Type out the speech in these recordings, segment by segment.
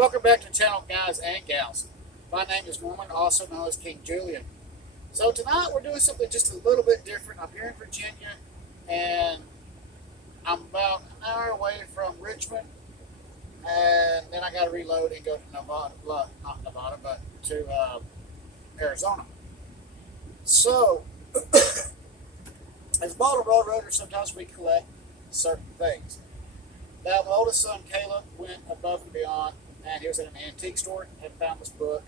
Welcome back to the channel, guys and gals. My name is Norman, also known as King Julian. So tonight we're doing something just a little bit different. I'm here in Virginia, and I'm about an hour away from Richmond, and then I got to reload and go to Nevada, not Nevada, but to Arizona. So, as bottle railroaders, sometimes we collect certain things. Now, my oldest son, Caleb, went above and beyond, and he was at an antique store and found this book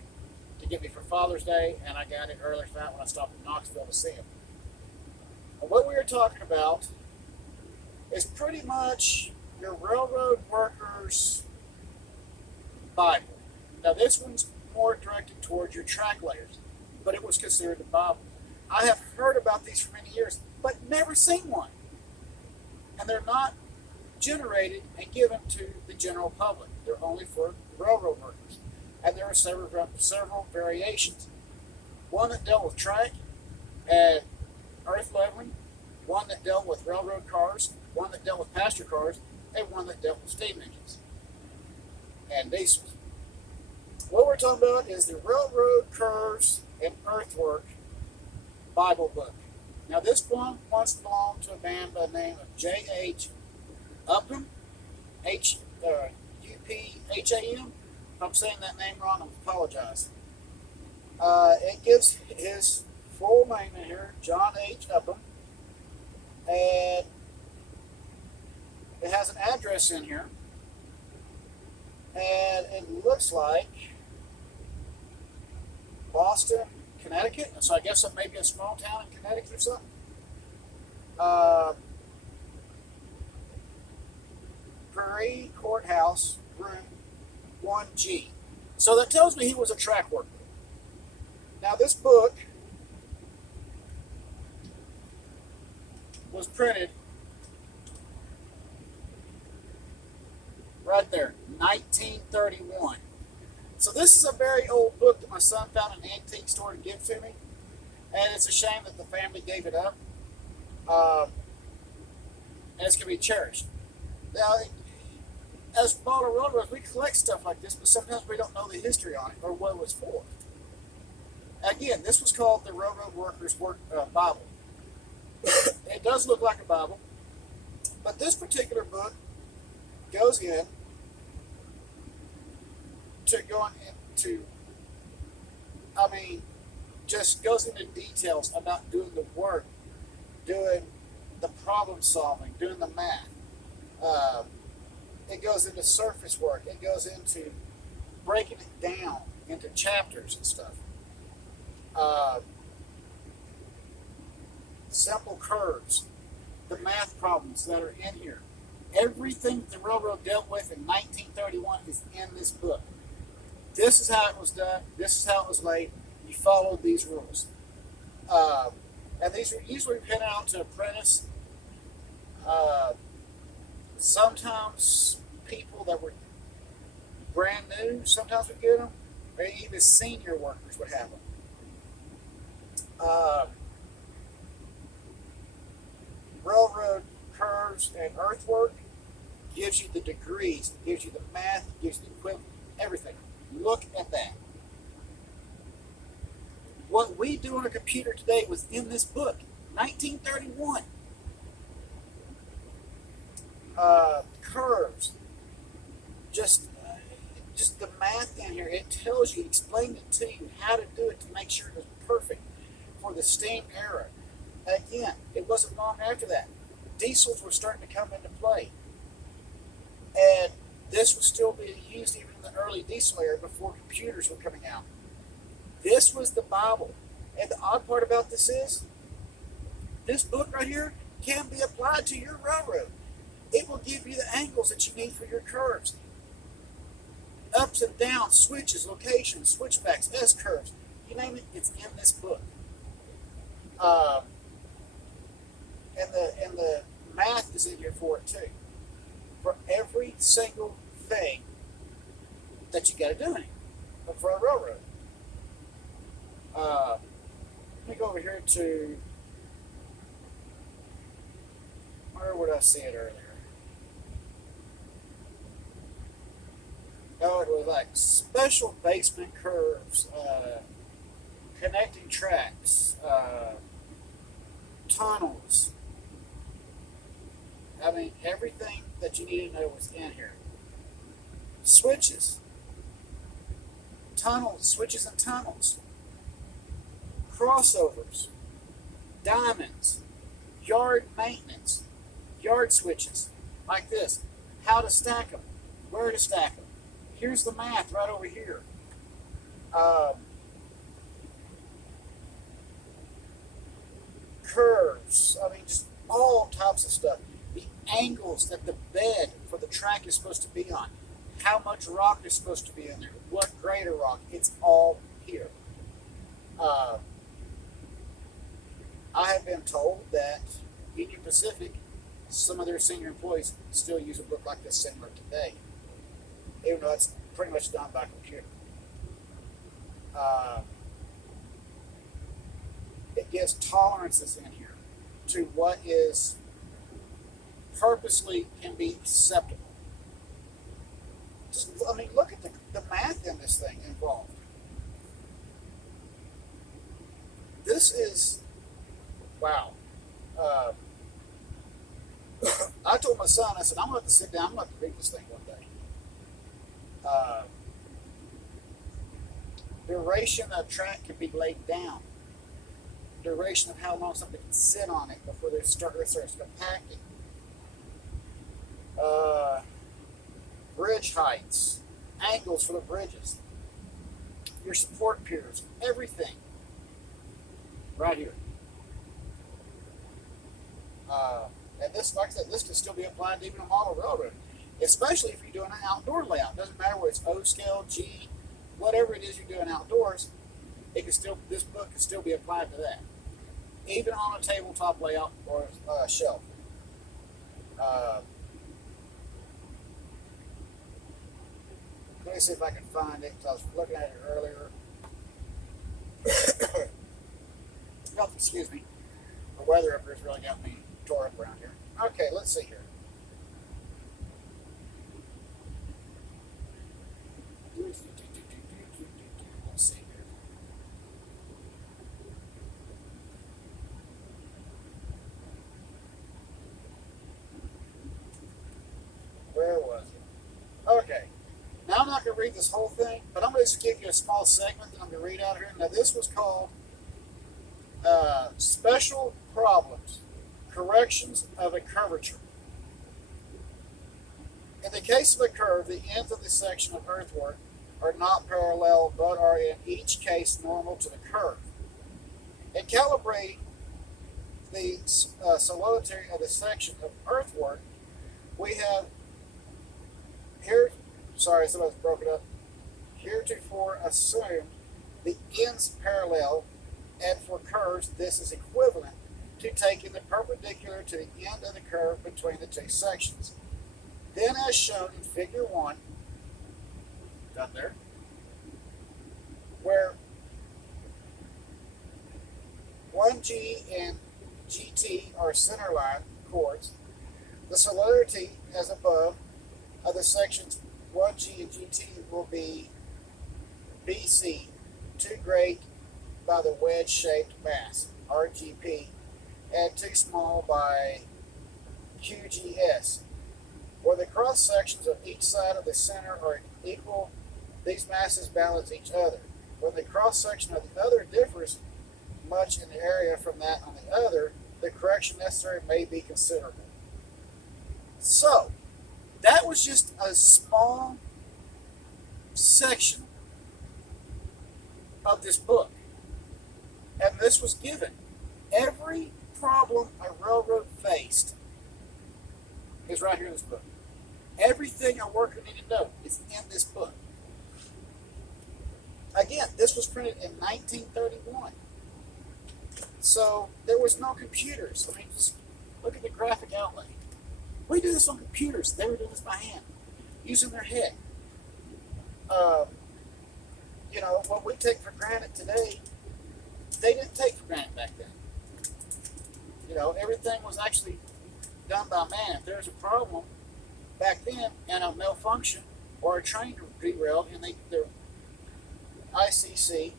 to give me for Father's Day, and I got it earlier tonight when I stopped in Knoxville to see him. And what we are talking about is pretty much your railroad workers' Bible. Now, this one's more directed towards your track layers, but it was considered a Bible. I have heard about these for many years, but never seen one. And they're not generated and given to the general public. They're only for railroad workers. And there are several variations. One that dealt with track and earth leveling, one that dealt with railroad cars, one that dealt with passenger cars, and one that dealt with steam engines and diesels. What we're talking about is the Railroad Curves and Earthwork Bible book. Now, this one once belonged to a man by the name of J.H. Upham, Upham. If I'm saying that name wrong, I apologize. It gives his full name in here, John H. Upham, and it has an address in here, and it looks like Boston, Connecticut. So I guess it may be a small town in Connecticut or something. Prairie Courthouse, room 1G. So that tells me he was a track worker. Now, this book was printed right there, 1931. So this is a very old book that my son found in an antique store to give to me, and it's a shame that the family gave it up. And it's going to be cherished. Now, as bottle railroads, we collect stuff like this, but sometimes we don't know the history on it or what it was for. Again, this was called the Railroad Workers' Bible. It does look like a Bible, but this particular book goes in to just goes into details about doing the work, doing the problem solving, doing the math. It goes into surface work. It goes into breaking it down into chapters and stuff. Simple curves, the math problems that are in here. Everything the railroad dealt with in 1931 is in this book. This is how it was done. This is how it was laid. You followed these rules. And these are usually put out to apprentice. Sometimes people that were brand new, sometimes would get them. Or even senior workers would have them. Railroad Curves and Earthwork gives you the degrees, gives you the math, gives you the equipment, everything. Look at that. What we do on a computer today was in this book, 1931. Curves, just the math in here. It tells you, explains it to you how to do it to make sure it was perfect for the steam era. Again, it wasn't long after that. Diesels were starting to come into play, and this was still being used even in the early diesel era before computers were coming out. This was the Bible, and the odd part about this is, this book right here can be applied to your railroad. It will give you the angles that you need for your curves. Ups and downs, switches, locations, switchbacks, S-curves. You name it, it's in this book. And the math is in here for it too. For every single thing that you got to do in it for a railroad. Let me go over here to, where would I see it earlier? No, it was like special basement curves, connecting tracks, tunnels. I mean, everything that you needed to know was in here. Switches, tunnels, switches and tunnels, crossovers, diamonds, yard maintenance, yard switches, like this. How to stack them, where to stack them. Here's the math right over here. Curves, I mean, just all types of stuff. The angles that the bed for the track is supposed to be on. How much rock is supposed to be in there. What grade of rock. It's all here. I have been told that Union Pacific, some of their senior employees still use a book like this similar today, even though it's pretty much done by computer. It gives tolerances in here to what is purposely can be acceptable. Just, I mean, look at the math in this thing involved. This is, wow. I told my son, I said, I'm going to have to sit down, I'm going to have to read this thing one day. Duration of track can be laid down. Duration of how long something can sit on it before it starts compacting. Bridge heights, angles for the bridges, your support piers, everything right here. And this, like I said, this can still be applied to even a model railroad, especially if you're doing an outdoor layout. Doesn't matter whether it's O scale, G, whatever it is you're doing outdoors. It can still, this book can still be applied to that, even on a tabletop layout or shelf. Let me see if I can find it, because I was looking at it earlier. Oh, excuse me. The weather up here has really got me tore up around here. Okay, let's see here. Let's see here. Where was it? Okay. Now I'm not going to read this whole thing, but I'm going to just give you a small segment that I'm going to read out here. Now this was called Special Problems, Corrections of a Curvature. In the case of a curve, the ends of the section of earthwork are not parallel, but are in each case normal to the curve. In calibrating the solidity of the section of earthwork, we have here, sorry, somebody's broken up, heretofore assumed the ends parallel, and for curves, this is equivalent to taking the perpendicular to the end of the curve between the two sections. Then, as shown in Figure 1, down there, where 1G and GT are centerline chords, the solidity as above of the sections 1G and GT will be BC, too great by the wedge-shaped mass, RGP, and too small by QGS. Where the cross sections of each side of the center are equal, these masses balance each other. When the cross section of the other differs much in the area from that on the other, the correction necessary may be considerable. So, that was just a small section of this book. And this was given. Every problem a railroad faced is right here in this book. Everything a worker needed to know is in this book. Again, this was printed in 1931. So there was no computers. I mean, just look at the graphic outlay. We do this on computers. They were doing this by hand, using their head. You know, what we take for granted today, they didn't take for granted back then. You know, everything was actually done by man. If there was a problem back then and a malfunction, or a train derailed and the ICC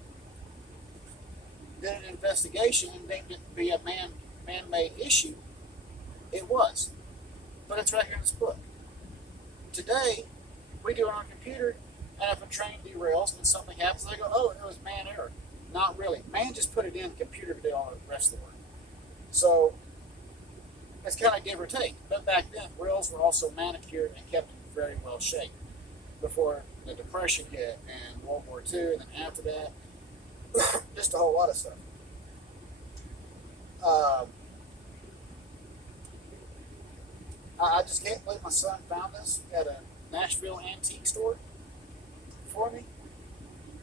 did an investigation and deemed it to be a man-made issue, it was. But it's right here in this book. Today, we do it on a computer, and if a train derails and something happens, they go, oh, it was man error. Not really. Man just put it in, the computer to do all the rest of the work. So, it's kind of give or take. But back then, rails were also manicured and kept in very well shape before the Depression hit and World War II, and then after that, just a whole lot of stuff. I just can't believe my son found this at a Nashville antique store for me,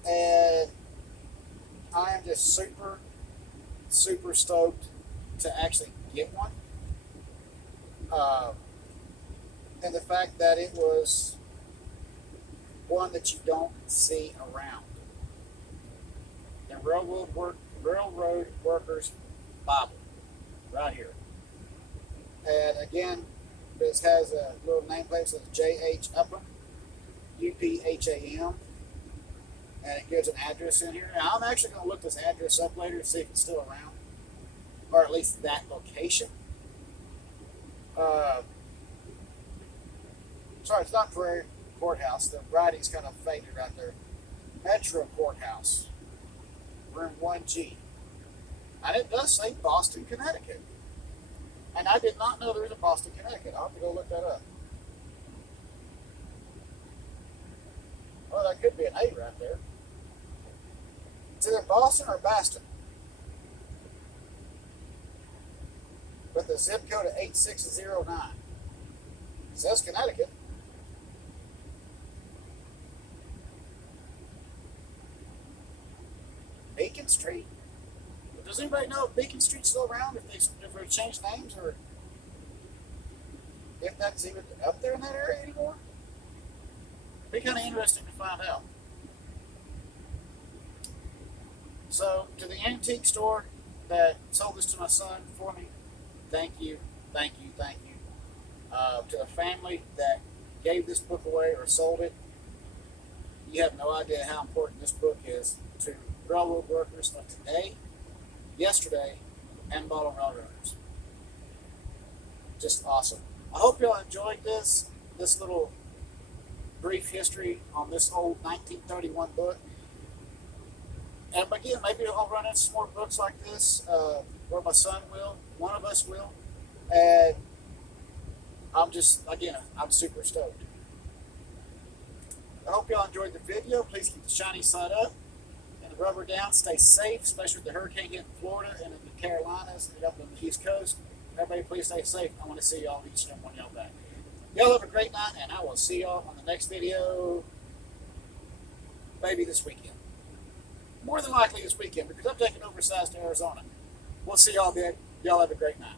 and I am just super, super stoked to actually get one. And the fact that it was one that you don't see around. The Railroad Workers Bible, right here. And again, this has a little nameplate that says J.H. Upham, U-P-H-A-M, and it gives an address in here. Now, I'm actually going to look this address up later to see if it's still around, or at least that location. Sorry, it's not Prairie Courthouse. The writing's kind of faded right there. Metro Courthouse, room 1G. And it does say Boston, Connecticut. And I did not know there was a Boston, Connecticut. I'll have to go look that up. Well, that could be an A right there. It's either Boston or Baston. With the zip code of 8609. It says Connecticut. Beacon Street. Does anybody know if Beacon Street's still around? If they changed names, or if that's even up there in that area anymore? It'd be kind of interesting to find out. So, to the antique store that sold this to my son for me, thank you, thank you, thank you. To the family that gave this book away or sold it, you have no idea how important this book is to railroad workers of today, yesterday, and model railroaders. Just awesome. I hope y'all enjoyed this little brief history on this old 1931 book. And again, maybe I'll run into some more books like this, where my son will, one of us will, and I'm super stoked. I hope y'all enjoyed the video. Please keep the shiny side up and the rubber down. Stay safe, especially with the hurricane hitting Florida and in the Carolinas and up on the East Coast. Everybody, please stay safe. I want to see y'all, each and every one of y'all back. Y'all have a great night, and I will see y'all on the next video, maybe this weekend. More than likely this weekend, because I'm taking oversized to Arizona. We'll see y'all then. Y'all have a great night.